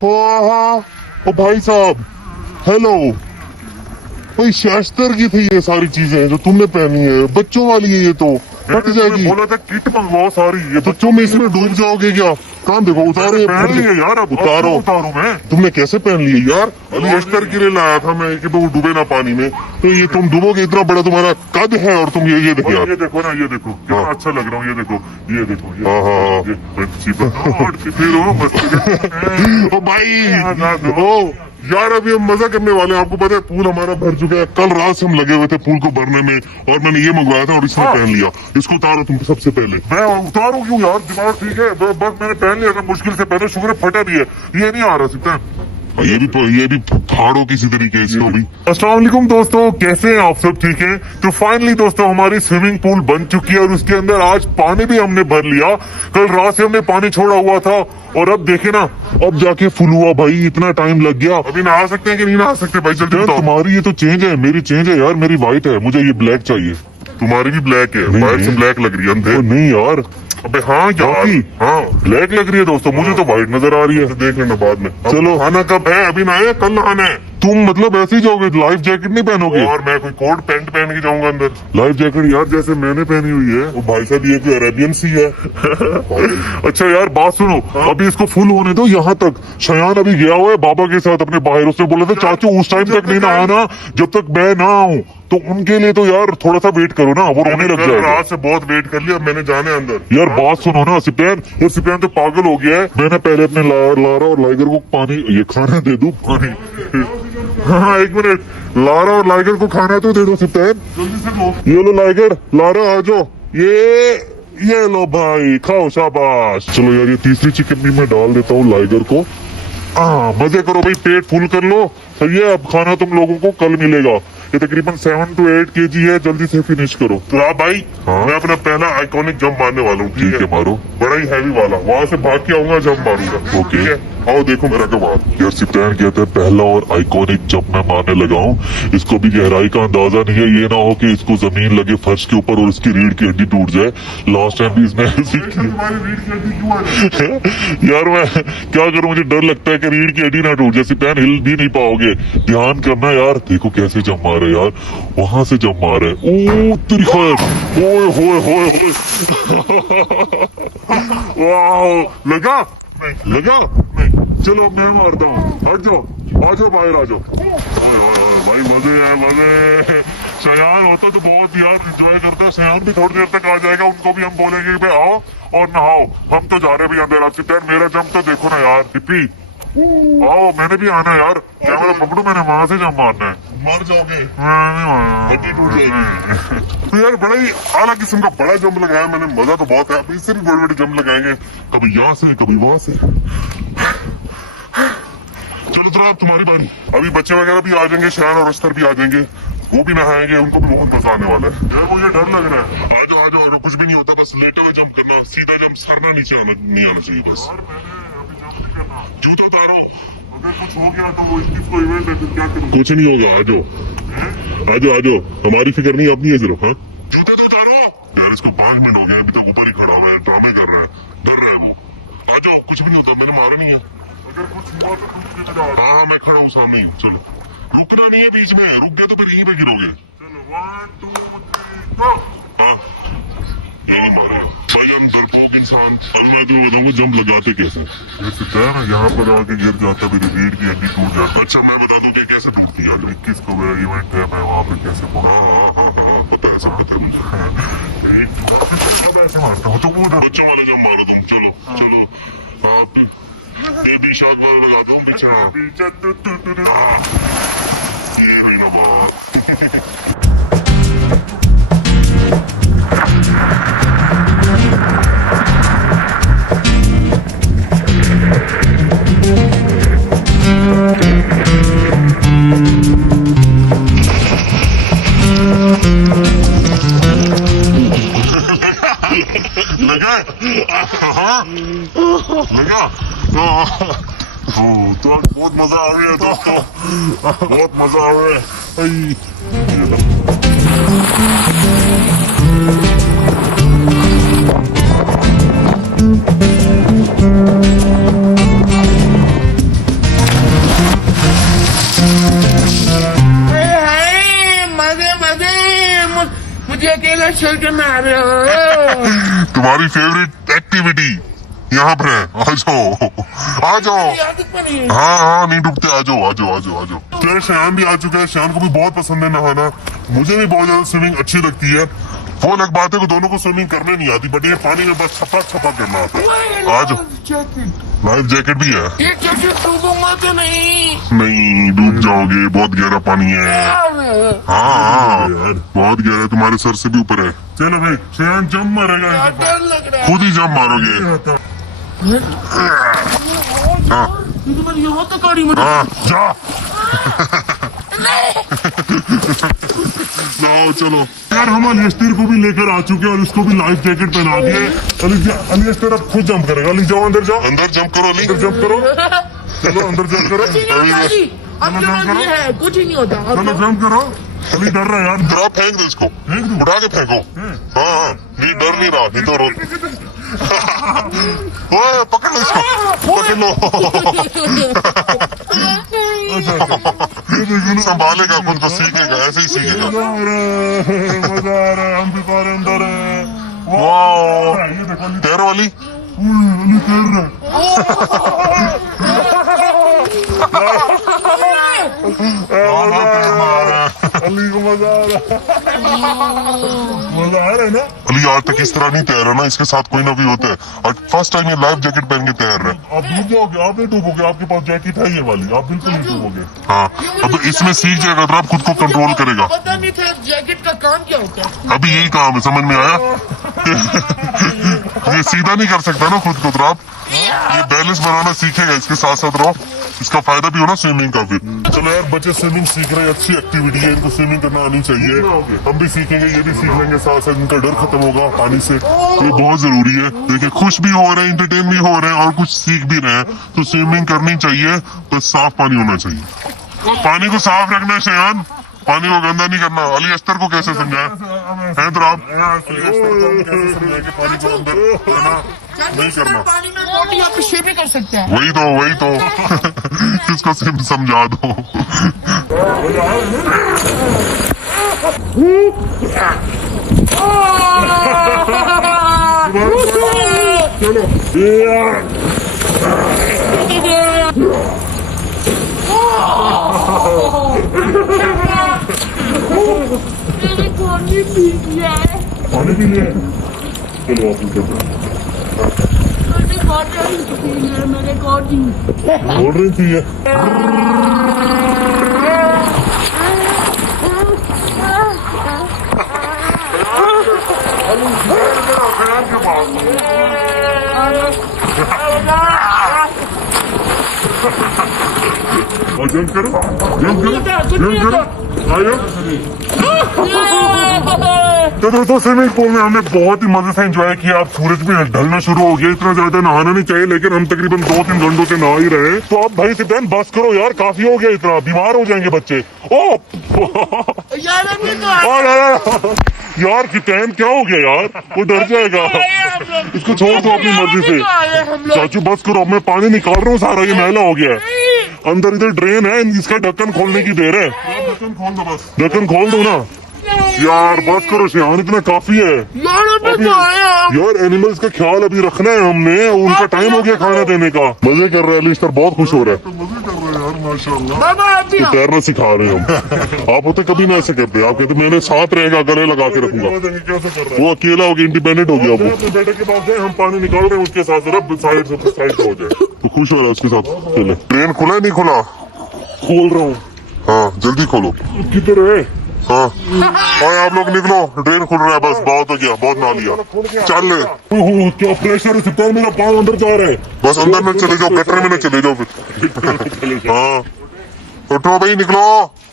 हाँ। ओ भाई साहब, हेलो भाई। शास्त्र की थी ये सारी चीजें जो तुमने पहनी है, बच्चों वाली है ये तो फट जाएगी। बोला था किट मंगवाओ सारी, ये तो तुम इसमें डूब जाओगे क्या? काम देखो, उतारो ये पहन ली है यार। अब उतारो। उतारू मैं। तुमने कैसे पहन ली है यार? अभी अस्तर के लिए लाया था मैं कि वो डूबे ना पानी में। तो ये तुम डूबोगे, इतना बड़ा तुम्हारा कद है और तुम ये देखो यार। ये देखो ना, ये देखो कितना हाँ। अच्छा लग रहा हूँ। ये देखो, ये देखो, हाँ, हाँ, ये बच्ची फिर हो मस्त। ओ भाई, ओ यार अभी हम मजा करने वाले हैं। आपको पता है पूल हमारा भर चुका है। कल रात से हम लगे हुए थे पूल को भरने में, और मैंने ये मंगवाया था और इसने पहन लिया। इसको उतारो तुम सबसे पहले। मैं उतारू क्यों यार? दिमाग ठीक है, बस मैंने पहन लिया था मुश्किल से। पहले शुक्र है फटा भी है, ये नहीं आ रहा सीता। ये भी फाड़ो किसी तरीके से भी। अस्सलाम वालेकुम दोस्तों, कैसे हैं आप सब? ठीक है। तो फाइनली दोस्तों हमारी स्विमिंग पूल बन चुकी है और उसके अंदर आज पानी भी हमने भर लिया। कल रात से हमने पानी छोड़ा हुआ था और अब देखे ना, अब जाके फुल हुआ भाई। इतना टाइम लग गया। अभी नहा सकते हैं कि नहीं नहा सकते भाई? जल्दी यार बताओ। तुम्हारी ये तो चेंज है, मेरी चेंज है यार। मेरी व्हाइट है, मुझे ये ब्लैक चाहिए। तुम्हारी भी ब्लैक है, नहीं, बाहर से नहीं। ब्लैक लग रही है अंधे। ओ नहीं यार, अबे हाँ यार, बाकी? हाँ ब्लैक लग रही है दोस्तों। मुझे तो व्हाइट नजर आ रही है, देख लेना बाद में। अब चलो। खाना कब है? अभी नहाए, कल नहाना है। तुम मतलब ऐसे ही जाओगे? लाइफ जैकेट नहीं पहनोगे? और मैं कोई कोट पैंट पहन के जाऊंगा अंदर? लाइफ जैकेट यार जैसे मैंने पहनी हुई है। वो भाई साहब ये कोई अरेबियन सी है। अच्छा यार बात सुनो, अभी इसको फुल होने दो। यहाँ तक शयान अभी गया हुआ है बाबा के साथ अपने बाहर। उसने बोला था चाचू उस टाइम तक नहीं नहाना जब तक मैं ना आऊं। तो उनके लिए तो यार थोड़ा सा वेट करो ना, वो रोने लग कल जाएगा। रात से बहुत वेट कर लिया, मैंने जाने अंदर। यार बात सुनो ना सिप्यान, ये सिप्यान तो पागल हो गया है। मैंने पहले अपने लारा और लाइगर को पानी, ये खाना दे दूं पानी। हाँ एक मिनट, लारा और लाइगर को खाना तो दे दो सिप्यान। जल्दी से दो। ये लो लाइगर, लारा आ जाओ। ये लो भाई, खाओ शाबाश। चलो यार ये तीसरी चिकन भी मैं डाल देता हूँ लाइगर को। मजे करो भाई, पेट फुल कर लो। सही है, अब खाना तुम लोगों को कल मिलेगा। ये तकरीबन 7 to 8 kg है, जल्दी से फिनिश करो। तो आप भाई, हाँ? मैं अपना पहला आइकॉनिक जंप मारने वाला हूँ। ठीक है, मारो। बड़ा ही हैवी वाला, वहां से भाग के आऊंगा, जंप मारूंगा। ओके। ठीक है, आओ देखो मेरा कमाल। यार सिप्यान कहता है पहला और आइकॉनिक जंप मैं मारने लगा हूँ। इसको भी गहराई का अंदाजा नहीं है। ये ना हो कि इसको जमीन लगे फर्श के ऊपर और इसकी रीढ़ की हड्डी टूट जाए। लास्ट टाइम भी इसने ऐसी की। तुम्हारी रीढ़ की हड्डी क्यों आ रही है? यार मैं क्या करूं, मुझे डर लगता है कि रीढ़ की हड्डी ना टूट जाए। सिप्यान हिल भी नहीं पाओगे, ध्यान करना यार। देखो कैसे जंप मार रहे यार, वहां से जंप मार रहे। ओ तेरी खैर, ओए होए होए होए। वाह, लगा लगा। चलो मैं मारता हूँ, हट जाओ, आ जाओ बाहर आ जाओ। भाई मजे है मजे। शयान होता तो बहुत यार एंजॉय करता। शयान भी थोड़ी देर तक आ जाएगा, उनको भी हम बोलेंगे कि भाई आओ और नहाओ। हम तो जा रहे भी अंदर। आपसे यार मेरा जंप तो देखो ना यार। टिप्पी आओ, मैंने भी आना यार। कैमरा पकड़ो, मैंने वहां से जंप मारना है। मर जाओगे, हाँ, हड्डी टूट जाएगी। तो यार बड़ा ही आला किस्म का बड़ा जंप लगाया मैंने, मजा तो बहुत है। अब इससे भी बड़े बड़े जंप लगाएंगे, कभी यहाँ से कभी वहां से। चलो तो आप तुम्हारी बारी। अभी बच्चे वगैरह भी आ जाएंगे, शान और अस्तर भी आ जाएंगे, वो भी नहाएंगे। उनको भी बहुत मजा आने वाला है। यार मुझे डर लग रहा है। आ जाओ आ जाओ, कुछ भी नहीं होता, बस लेटा हुआ जंप करना। सीधा जंप, सरना नीचे नहीं आना चाहिए बस। यार मैंने अभी जंप नहीं करना। जूता उतारो। अगर कुछ हो गया तो वो इसको इवेंट है, फिर क्या करूँ? कुछ नहीं होगा, आ जाओ आ जाओ आ जाओ। हमारी फिक्र नहीं अपनी है सिर्फ। हाँ जूते तो उतारो। यार इसको 5 मिनट हो गए, अभी तक ऊपर ही खड़ा हुआ है, ड्रामे कर रहा है, डर रहा है वो। आ जाओ, कुछ भी नहीं होता, मैंने मारा नहीं है। अगर कुछ हुआ तो तुम मुझे बताओ। हाँ मैं खड़ा हूँ सामने ही। चलो रुकना नहीं है बीच में, रुक गया तो फिर यहीं पे गिरोगे। चलो 1 2 3 गो। हाँ यही मारा भाई। हम डरपोक इंसान। अब मैं तुम्हें बताऊंगा जंप लगाते कैसे। जैसे क्या है ना, यहाँ पर आके गिर जाता, मेरी रीढ़ की हड्डी टूट जाती। अच्छा मैं बता दूं कि कैसे टूटती है। 21 को मेरा इवेंट है, मैं वहाँ पे कैसे हाँ पता है, समझ ऐसे मारता हूँ। तो वो बच्चों वाला जंप मारो तुम। चलो चलो आप बेबी शार्क वाला लगा दो पीछे। ये नहीं ना मारा। लगा हाँ लगा। तो आज बहुत मजा आ रहा है दोस्तों, बहुत मजा आ रहा है। क्या शेयर करना आ रहे हो? तुम्हारी फेवरेट एक्टिविटी यहाँ पर है, आ जाओ आ जाओ। आदत बनी है। हाँ हाँ नहीं डूबते, आ जाओ आ जाओ आ जाओ आ जाओ। तेरे शयान भी आ चुका है, शयान को भी बहुत पसंद है नहाना, मुझे भी बहुत ज्यादा स्विमिंग अच्छी लगती है। वो अलग बात है कि दोनों को स्विमिंग करने नहीं आती, बट ये पानी में बस छपा छपा करना आता है। आ जाओ, लाइफ जैकेट भी है। ये जैकेट डूबूंगा तो नहीं? नहीं डूब जाओगे, बहुत गहरा पानी है। हाँ बहुत गहरा, तुम्हारे सर से भी ऊपर है। चलो भाई शयान जंप मारेगा, डर लग रहा है। खुद ही जंप मारोगे। हाँ यहाँ तक गाड़ी में हाँ जा जाओ चलो यार। हम अलियस्तर को भी लेकर आ चुके हैं और उसको भी लाइफ जैकेट पहना दिए। अलियस्तर अब खुद जंप करेगा। अली जाओ अंदर जाओ, अंदर जंप करो, अली अंदर जंप करो, चलो अंदर जंप करो। अब जो है कुछ ही नहीं होता। चलो जंप करो। अली डर रहा है यार, डरा फेंक दो इसको, उठा के फेंको। हाँ हाँ नहीं डर नहीं रहा, नहीं तो रो। ओए पकड़ लो इसको, पकड़ लो। संभालेगा खुद को, सीखेगा, ऐसे ही सीखेगा। मजा आ रहा है, हम भी पा रहे हैं, अंदर है। वाह तैर वाली अली तैर रहा। अली को मजा आ रहा है, मजा आ रहा है ना। अली आज तक इस तरह नहीं तैरा ना, इसके साथ कोई ना कोई होता है और फर्स्ट टाइम ये लाइफ जैकेट पहन के तैर रहे हैं। आप डूब जाओगे, आप नहीं डूबोगे, आपके पास जैकेट है ये वाली, आप बिल्कुल नहीं डूबोगे। हाँ अब इसमें सीख जाएगा तो आप खुद को कंट्रोल करेगा। पता नहीं था जैकेट का काम क्या होता है। अभी यही काम है, समझ में आया। ये सीधा नहीं कर सकता ना खुद को, तो आप ये बैलेंस बनाना सीखेगा, इसके साथ साथ रहो, इसका फायदा भी हो ना स्विमिंग का। फिर चलो यार बच्चे स्विमिंग सीख रहे हैं, अच्छी एक्टिविटी है, इनको स्विमिंग करना आनी चाहिए। हम भी सीखेंगे, ये भी सीख लेंगे, साथ साथ इनका डर खत्म होगा पानी से, तो ये बहुत जरूरी है। देखिए खुश भी हो रहे हैं, एंटरटेन भी हो रहे हैं और कुछ सीख भी रहे हैं, तो स्विमिंग करनी चाहिए, बस साफ पानी होना चाहिए। पानी को साफ रखना है शयान, पानी को गंदा नहीं करना। अली अस्तर को कैसे समझाया है तो आप पानी को अंदर नहीं करना, पानी में बोटी आप शेप कर सकते हैं। वही तो इसको समझा दो। पानी पी लिया है। पानी पी लिया, चलो आप मैंने कौन सी बोल रही थी ये। जंप करो, जंप करो, आयो। तो दोस्तों स्विमिंग पूल में हमने बहुत ही मजे से एंजॉय किया। अब सूरज भी ढलना शुरू हो गया, इतना ज्यादा नहाना नहीं चाहिए, लेकिन हम तकरीबन 2-3 घंटों से नहा ही रहे हैं। तो अब भाई सिद्धांत बस करो यार, काफी हो गया, इतना बीमार हो जाएंगे बच्चे। ओ यार किटैन क्या हो गया यार, वो डर जाएगा। इसको छोड़ दो अपनी मर्जी से। चाचू बस करो, अब मैं पानी निकाल रहा हूँ, सारा ये मैला हो गया है। अंदर इधर ड्रेन है, इसका ढक्कन खोलने की देर है। ढक्कन खोल दो बस, ढक्कन खोल दो ना यार, बस करो शयान, इतना काफी है यार। एनिमल्स का ख्याल अभी रखना है हमने, उनका टाइम हो गया खाना देने का। मजे कर रहे हैं अली, बहुत खुश हो रहा है। मजे कर रहे हैं यार माशाल्लाह। तो तैरना सिखा रहे हैं हम। आप होते कभी ना ऐसे करते, आप कहते मेरे साथ रहेगा, गले लगा के रखूंगा। वो अकेला हो गया, इंडिपेंडेंट हो गया। वो बेटे के पास जाए, हम पानी निकाल रहे हैं उसके साथ, साइड हो जाए तो खुश हो रहा है उसके साथ। चले ट्रेन खुला है नहीं खुला? खोल रहा हूँ। हाँ जल्दी खोलो। किधर है? हाँ और आप लोग निकलो, ट्रेन खुल रहा है, बस बहुत हो गया, बहुत नहा लिया। चल क्या प्रेशर है, मेरा पाँव अंदर जा रहा है। बस अंदर में चले जाओ, गटर में न चले जाओ फिर। हाँ उठो भाई निकलो,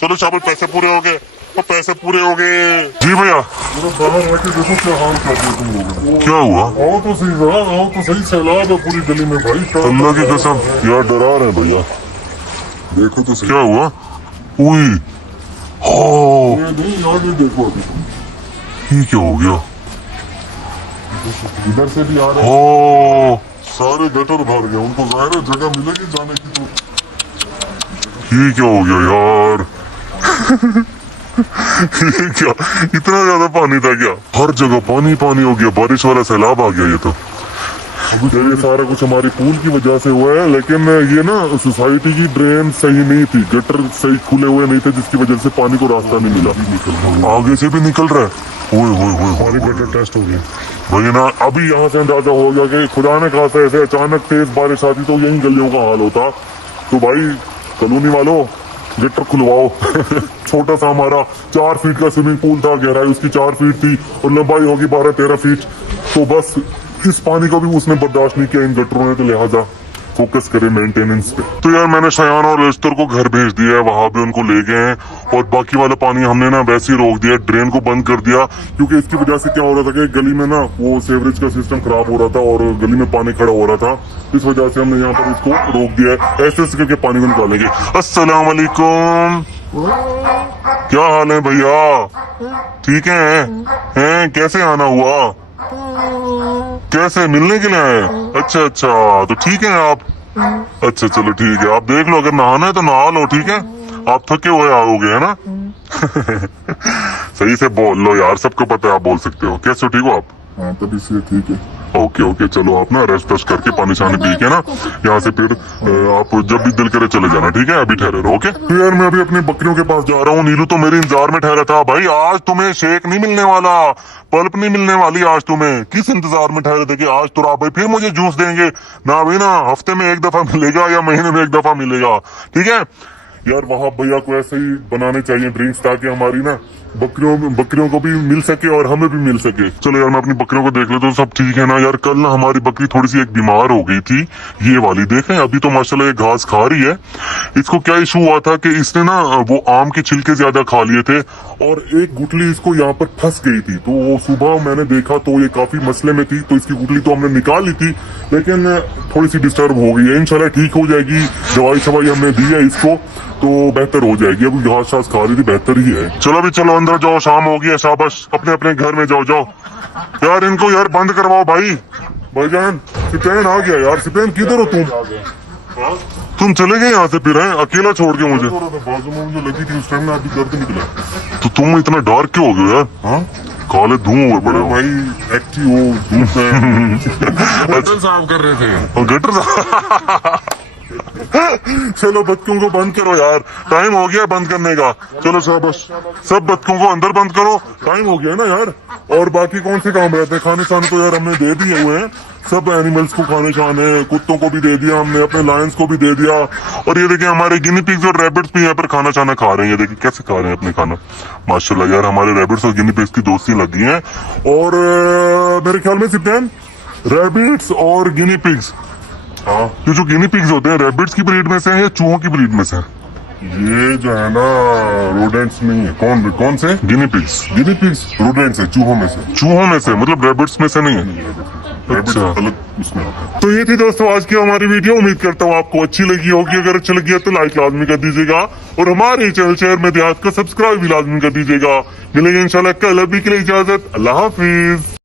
चलो शाबाश, पैसे पूरे हो गए, तो पैसे पूरे हो गए। जी भैया बाहर आके देखो क्या हाल कर दिया तुम लोगों। क्या हुआ? आओ तो सही जरा, आओ तो सही, सैलाब है पूरी गली में भाई। अल्लाह की कसम यार डरा रहे भैया, देखो तो क्या हुआ। उई नहीं देखो अभी ये क्या हो गया, इधर से भी आ रहे हैं। सारे गटर भर गए, उनको जाहिर है जगह मिलेगी जाने की। तो ये क्या हो गया यार। ये क्या इतना ज्यादा पानी था क्या? हर जगह पानी पानी हो गया, बारिश वाला सैलाब आ गया ये तो। ये सारा कुछ हमारी पूल की वजह से हुआ है, लेकिन ये ना सोसाइटी की ड्रेन सही नहीं थी, गटर सही खुले हुए नहीं थे, जिसकी वजह से पानी को रास्ता नहीं मिला। आगे से भी निकल रहा है। ओए हमारी गटर टेस्ट हो गई भाई ना। अभी यहाँ से अंदाजा हो गया कि खुदा ने कहा था ऐसे अचानक तेज बारिश आती तो यही गलियों का हाल होता। तो भाई कॉलोनी वालों गटर खुलवाओ। छोटा सा हमारा 4 फीट का स्विमिंग पूल था, गहराई उसकी 4 फीट थी और लंबाई होगी 12-13 फीट। तो बस इस पानी को भी उसने बर्दाश्त नहीं किया इन गटरों ने, तो लिहाजा फोकस करें मेंटेनेंस पे। तो यार मैंने शयान और रेस्टर को घर भेज दिया है, वहां पे उनको ले गए हैं और बाकी वाला पानी हमने ना वैसे ही रोक दिया, ड्रेन को बंद कर दिया, क्योंकि इसकी वजह से क्या हो रहा था कि गली में ना वो सीवरेज का सिस्टम खराब हो रहा था और गली में पानी खड़ा हो रहा था। इस वजह से हमने यहाँ पर इसको रोक दिया है। ऐसे ऐसे करके पानी को निकालेंगे। अस्सलाम वालेकुम, क्या हाल है भैया? ठीक है? कैसे आना हुआ? कैसे मिलने के लिए आए? अच्छा अच्छा, तो ठीक है आप। अच्छा चलो ठीक है, आप देख लो, अगर नहाना है तो नहा लो, ठीक है? आप थके हुए आओगे है ना? सही से बोल लो यार, सबको पता है आप बोल सकते हो। कैसे हो, ठीक हो आप? हाँ तभी से ठीक है। ओके ओके, चलो आप ना रेस्ट वेस्ट करके पानी शानी पी के ना यहाँ से फिर आप जब भी दिल करे चले जाना, ठीक है? अभी ठहरे रहो। ओके तो यार मैं अभी अपनी बकरियों के पास जा रहा हूँ। नीलू तो मेरे इंतजार में ठहरा था। भाई आज तुम्हें शेक नहीं मिलने वाला, पल्प नहीं मिलने वाली आज तुम्हें। किस इंतजार में ठहरे थे कि आज तो आप भाई फिर मुझे जूस देंगे? ना भाई ना, हफ्ते में 1 दफा मिलेगा या महीने में 1 दफा मिलेगा, ठीक है? यार वहाँ भैया को ऐसे ही बनाने चाहिए ड्रिंक्स, ताकि हमारी ना बकरियों को भी मिल सके और हमें भी मिल सके। चलो यार मैं अपनी बकरियों को देख लेता हूँ, सब ठीक है ना? यार कल ना हमारी बकरी थोड़ी सी एक बीमार हो गई थी, ये वाली देखें, अभी तो माशाल्लाह ये घास खा रही है। इसको क्या इशू हुआ था कि इसने ना वो आम के छिलके ज्यादा खा लिए थे और एक गुठली इसको यहाँ पर फंस गई थी। तो वो सुबह मैंने देखा तो ये काफी मसले में थी, तो इसकी गुठली तो हमने निकाल ली थी, लेकिन थोड़ी सी डिस्टर्ब हो गई है। इंशाल्लाह ठीक हो जाएगी, दवाई शवाई हमने दी है इसको तो बेहतर हो जाएगी। अब घास शास खा रही थी, बेहतर ही है। चलो अभी चलो अंदर जाओ, शाम हो गई है, शाबाश अपने अपने घर में जाओ। जाओ यार इनको यार बंद करवाओ भाई। भाईजान सिपेन आ गया यार। सिपेन किधर हो तुम चले गए यहाँ से फिर हैं अकेला छोड़ के मुझे? बाजू में मुझे लगी थी उस टाइम ना, अभी दर्द निकला। तो तुम इतना डार्क क्यों हो गए यार? हाँ काले धुआं हुए पड़े हो भाई, एक्टिव हो धूप है। बर्तन साफ कर रहे थे। और गटर चलो बच्चों को बंद करो यार, टाइम हो गया बंद करने का। चलो शाबाश, सब बच्चों को अंदर बंद करो, टाइम हो गया ना यार। और बाकी कौन से काम रहते हैं? खाने शाने तो यार हमने दे दिए हुए हैं, सब एनिमल्स को खाने शाने, कुत्तों को भी दे दिया हमने, अपने लायंस को भी दे दिया। और ये देखिए हमारे गिनी पिग्स और रैबिट्स भी यहाँ पर खाना शाना खा रहे हैं। ये देखिए कैसे खा रहे हैं अपने खाना, माशाल्लाह यार। हमारे रैबिट्स और गिनी पिग्स की दोस्ती लगी है। और मेरे ख्याल में सिप्तान रैबिट्स और गिनी पिग्स, हाँ ये जो गिनी पिग्स होते हैं रैबिट्स की ब्रीड में से है या चूहों की ब्रीड में से? ये जो है ना रोडेंट्स नहीं है। कौन से? गिनी पिग्स। गिनी पिग्स रोडेंट्स है, चूहों में से। चूहों में से, मतलब रैबिट्स में से नहीं है? अच्छा अलग उसमें। तो ये थी दोस्तों आज की हमारी वीडियो। उम्मीद करता हूँ आपको अच्छी लगी होगी। अगर अच्छी लगी है तो लाइक लाजमी कर दीजिएगा और हमारे चैनल शहर में देहात को सब्सक्राइब भी लाजमी कर दीजिएगा। मिलेंगे इंशाल्लाह कल। अभी के लिए इजाजत, अल्लाह हाफिज।